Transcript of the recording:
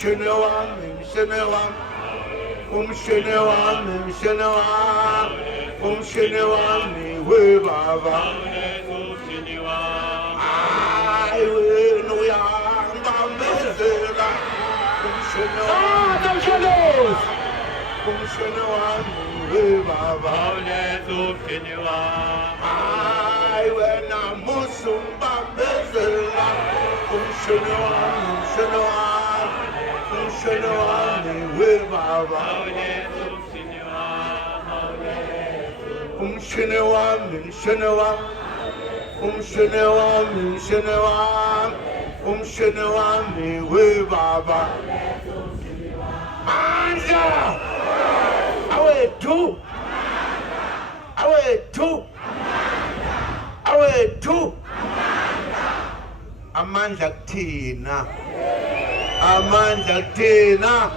umshini wami, mshini wami, umshini wami, mshini wami, umshini wami we baba. Ay wena uyangibambezela umshini wami, umshini wami we baba. Ay wena musungibambezela umshini wami, umshini wami, umshini wami we baba. Umshini wami, mshini wami, umshini wami, mshini wami, umshini wami we baba. Mandla awethu, awethu, awethu, amandla kuthina, amandla kuthina.